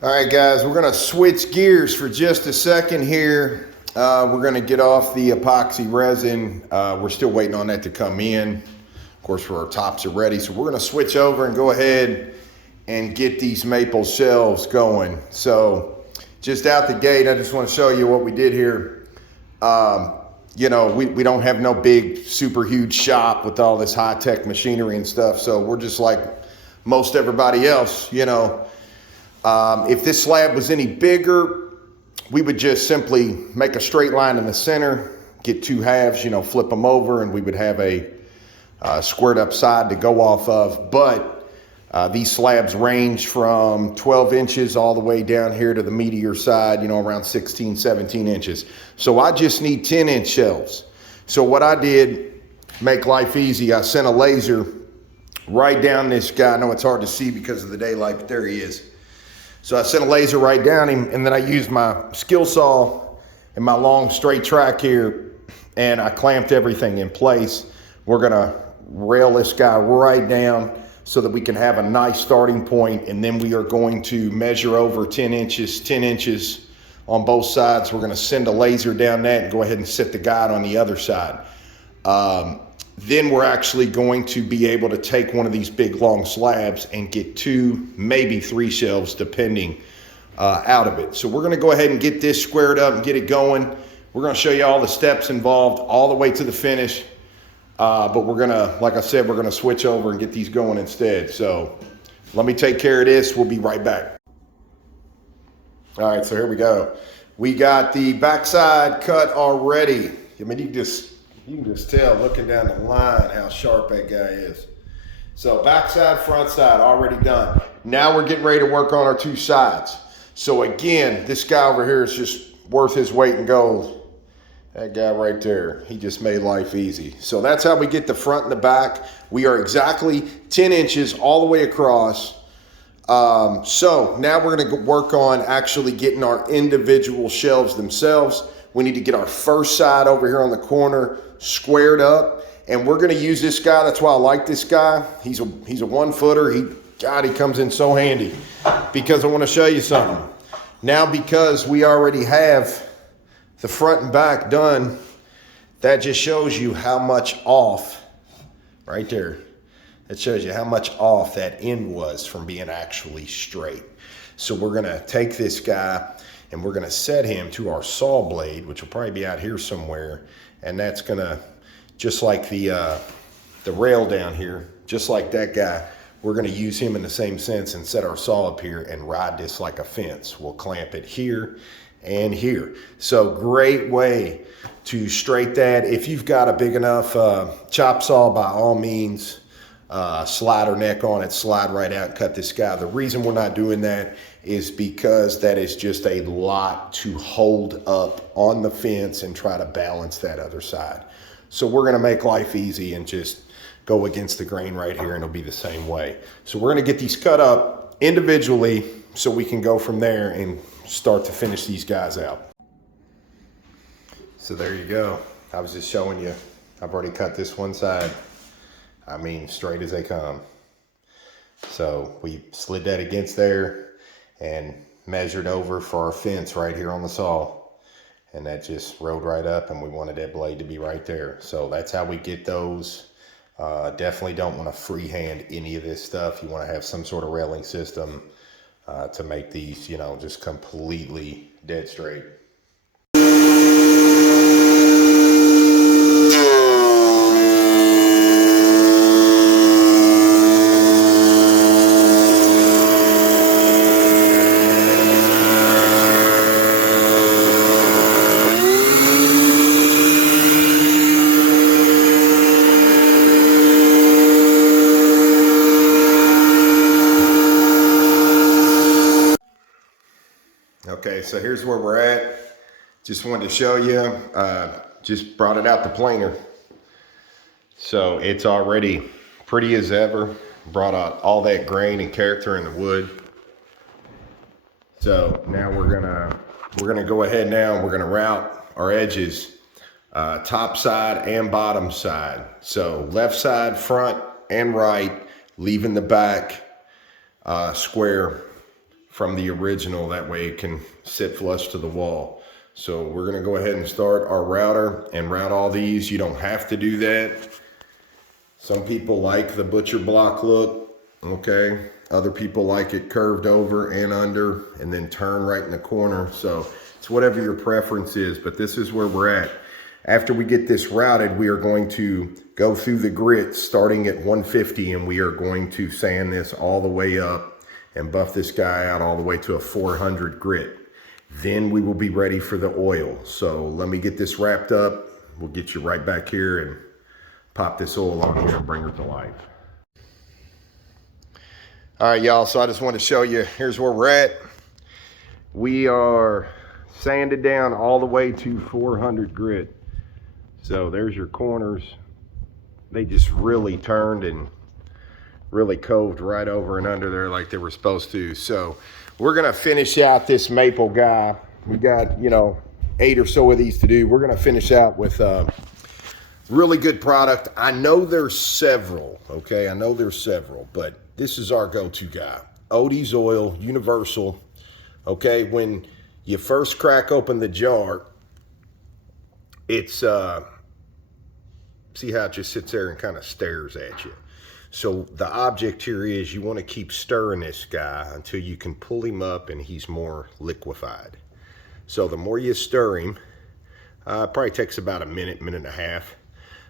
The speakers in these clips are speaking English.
All right, guys, we're gonna switch gears for just a second here. We're gonna get off the epoxy resin. We're still waiting on that to come in. Of course, our tops are ready, so we're gonna switch over and go ahead and get these maple shelves going. So just out the gate, I just wanna show you what we did here. We don't have no big, super huge shop with all this high-tech machinery and stuff, so we're just like most everybody else, If this slab was any bigger, we would just simply make a straight line in the center, get two halves, flip them over, and we would have a squared up side to go off of. But these slabs range from 12 inches all the way down here to the meatier side, around 16, 17 inches. So I just need 10-inch shelves. So what I did, make life easy, I sent a laser right down this guy. I know it's hard to see because of the daylight, but there he is. So I sent a laser right down him, and then I used my skill saw and my long straight track here, and I clamped everything in place. We're gonna rail this guy right down so that we can have a nice starting point, and then we are going to measure over 10 inches on both sides. We're gonna send a laser down that and go ahead and set the guide on the other side. Then we're actually going to be able to take one of these big long slabs and get 2, maybe 3 shelves depending out of it. So we're gonna go ahead and get this squared up and get it going. We're gonna show you all the steps involved all the way to the finish. But we're gonna, like I said, we're gonna switch over and get these going instead. So let me take care of this. We'll be right back. All right, so here we go. We got the backside cut already. I mean, you can just tell looking down the line how sharp that guy is. So backside, front side, already done. Now we're getting ready to work on our 2 sides. So again, this guy over here is just worth his weight in gold. That guy right there, he just made life easy. So that's how we get the front and the back. We are exactly 10 inches all the way across. So now we're gonna work on actually getting our individual shelves themselves. We need to get our first side over here on the corner squared up, and we're gonna use this guy. That's why I like this guy. He's a 1-footer. He comes in so handy, because I wanna show you something. Now, because we already have the front and back done, that just shows you how much off, right there. It shows you how much off that end was from being actually straight. So we're gonna take this guy and we're gonna set him to our saw blade, which will probably be out here somewhere. And that's gonna, just like the rail down here, just like that guy, we're gonna use him in the same sense and set our saw up here and ride this like a fence. We'll clamp it here and here. So great way to straight that. If you've got a big enough chop saw, by all means, slider neck on it, slide right out and cut this guy. The reason we're not doing that is because that is just a lot to hold up on the fence and try to balance that other side. So we're gonna make life easy and just go against the grain right here, and it'll be the same way. So we're gonna get these cut up individually so we can go from there and start to finish these guys out. So there you go. I was just showing you, I've already cut this one side. I mean, straight as they come. So we slid that against there and measured over for our fence right here on the saw. And that just rode right up, and we wanted that blade to be right there. So that's how we get those. Definitely don't want to freehand any of this stuff. You want to have some sort of railing system to make these, just completely dead straight. Okay, so here's where we're at. Just wanted to show you, just brought it out the planer. So it's already pretty as ever. Brought out all that grain and character in the wood. So now we're gonna go ahead now and we're gonna route our edges, top side and bottom side. So left side, front and right, leaving the back square from the original. That way it can sit flush to the wall. So we're gonna go ahead and start our router and route all these. You don't have to do that. Some people like the butcher block look, okay? Other people like it curved over and under and then turn right in the corner. So it's whatever your preference is, but this is where we're at. After we get this routed, we are going to go through the grit starting at 150, and we are going to sand this all the way up and buff this guy out all the way to a 400 grit. Then we will be ready for the oil. So let me get this wrapped up. We'll get you right back here and pop this oil on here and bring her to life. All right, y'all, so I just want to show you, here's where we're at. We are sanded down all the way to 400 grit. So there's your corners. They just really turned and really coved right over and under there like they were supposed to. So we're gonna finish out this maple guy. We got, you know, 8 or so of these to do. We're gonna finish out with really good product. I know there's several, okay? I know there's several, but this is our go-to guy. Odie's Oil, Universal, okay? When you first crack open the jar, it's, see how it just sits there and kind of stares at you. So the object here is you want to keep stirring this guy until you can pull him up and he's more liquefied. So the more you stir him, it probably takes about a minute, minute and a half.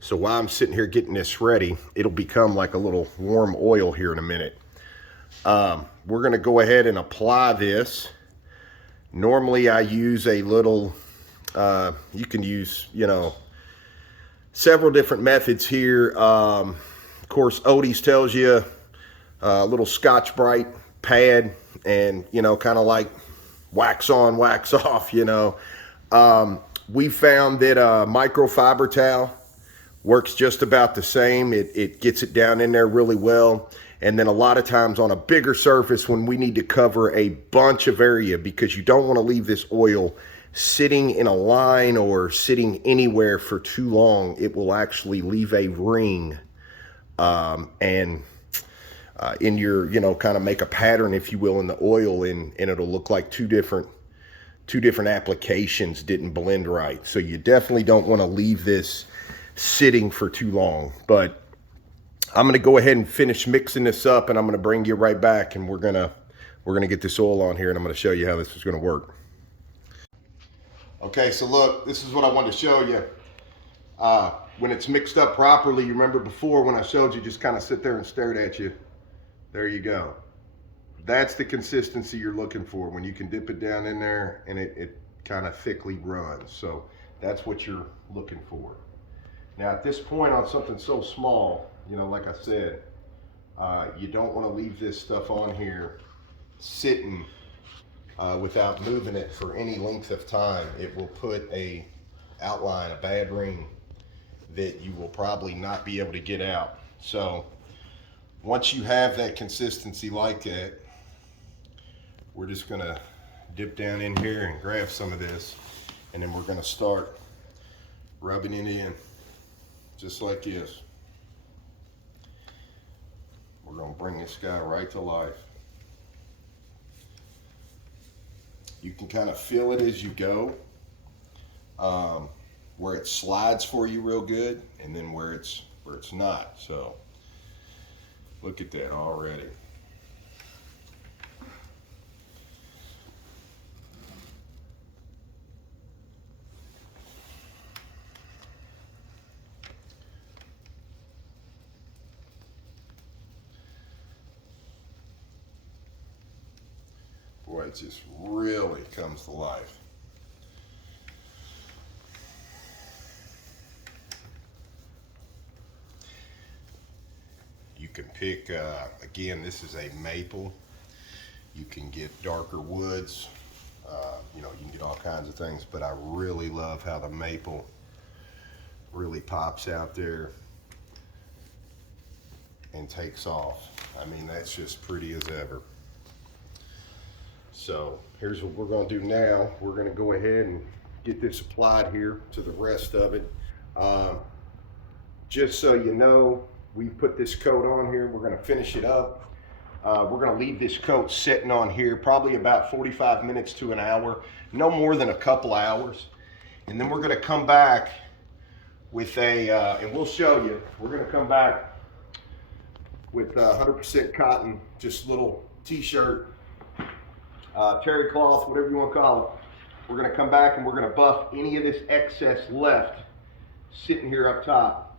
So while I'm sitting here getting this ready, it'll become like a little warm oil here in a minute. We're going to go ahead and apply this. Normally I use a little, you can use, you know, several different methods here. Of course, Odie's tells you a little Scotch-Brite pad and, you know, kind of like wax on, wax off, you know. We found that a microfiber towel works just about the same. It gets it down in there really well. And then a lot of times on a bigger surface when we need to cover a bunch of area, because you don't want to leave this oil sitting in a line or sitting anywhere for too long, it will actually leave a ring in your, you know, kind of make a pattern, if you will, in the oil, and it'll look like two different applications didn't blend right. So you definitely don't want to leave this sitting for too long. But I'm going to go ahead and finish mixing this up, and I'm going to bring you right back, and we're going to get this oil on here, and I'm going to show you how this is going to work. Okay, so look, this is what I wanted to show you. When it's mixed up properly, you remember before when I showed you just kind of sit there and stared at you. There you go. That's the consistency you're looking for when you can dip it down in there and it kind of thickly runs. So that's what you're looking for. Now at this point on something so small, you know, like I said, you don't want to leave this stuff on here sitting without moving it for any length of time. It will put a outline, a bad ring that you will probably not be able to get out. So once you have that consistency like that, we're just gonna dip down in here and grab some of this, and then we're gonna start rubbing it in just like this. We're gonna bring this guy right to life. You can kind of feel it as you go, where it slides for you real good, and then where it's not. So look at that already. Boy, it just really comes to life. You can pick, again, this is a maple. You can get darker woods. You know, you can get all kinds of things, but I really love how the maple really pops out there and takes off. I mean, that's just pretty as ever. So here's what we're going to do now. We're going to go ahead and get this applied here to the rest of it. Just so you know, we've put this coat on here. We're going to finish it up. We're going to leave this coat sitting on here probably about 45 minutes to an hour, no more than a couple hours. And then we're going to come back with and we'll show you, we're going to come back with 100% cotton, just little t-shirt, terry cloth, whatever you want to call it. We're going to come back and we're going to buff any of this excess left sitting here up top.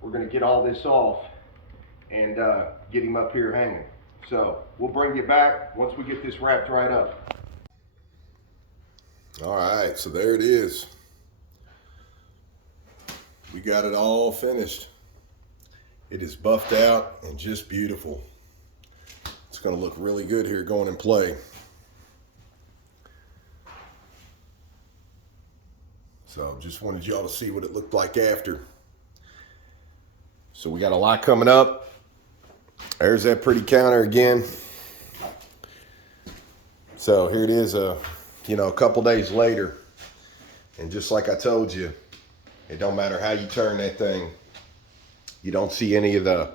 We're going to get all this off and get him up here hanging. So we'll bring you back once we get this wrapped right up. All right, so there it is. We got it all finished. It is buffed out and just beautiful. It's going to look really good here going in play. So just wanted y'all to see what it looked like after. So we got a lot coming up. There's that pretty counter again. So here it is, a couple days later. And just like I told you, it don't matter how you turn that thing. You don't see any of the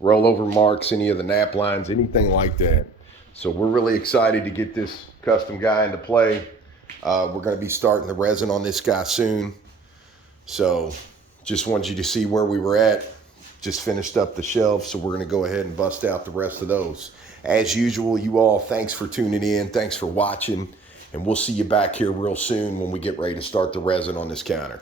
rollover marks, any of the nap lines, anything like that. So we're really excited to get this custom guy into play. We're going to be starting the resin on this guy soon. So just wanted you to see where we were at. Just finished up the shelves, so we're going to go ahead and bust out the rest of those. As usual, you all, thanks for tuning in. Thanks for watching. And we'll see you back here real soon when we get ready to start the resin on this counter.